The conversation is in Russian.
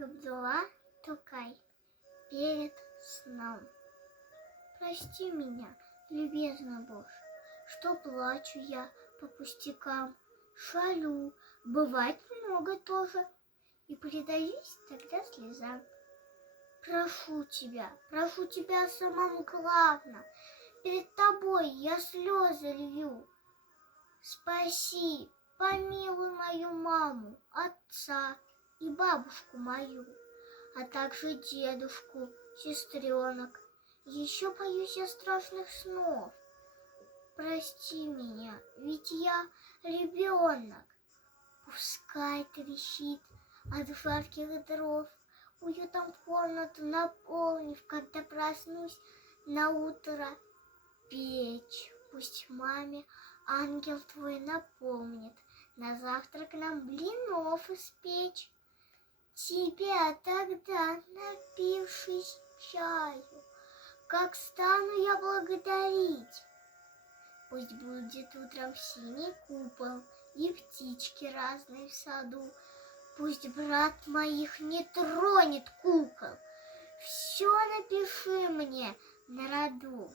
Габдулла Тукай перед сном. Прости меня, любезный Боже, что плачу я по пустякам, шалю, бывает много тоже, и предаюсь тогда слезам. Прошу тебя о самом главном, перед тобой я слезы лью. Спаси, помилуй мою маму, отца и бабушку мою, а также дедушку, сестренок. Еще боюсь я страшных снов. Прости меня, ведь я ребенок. Пускай трещит от жарких дров, уютом комнату наполнив, когда проснусь на утро. Печь пусть маме ангел твой напомнит на завтрак нам блинов испечь. Тебя тогда, напившись чаю, как стану я благодарить. Пусть будет утром синий купол и птички разные в саду. Пусть брат моих не тронет кукол. Все напиши мне на роду.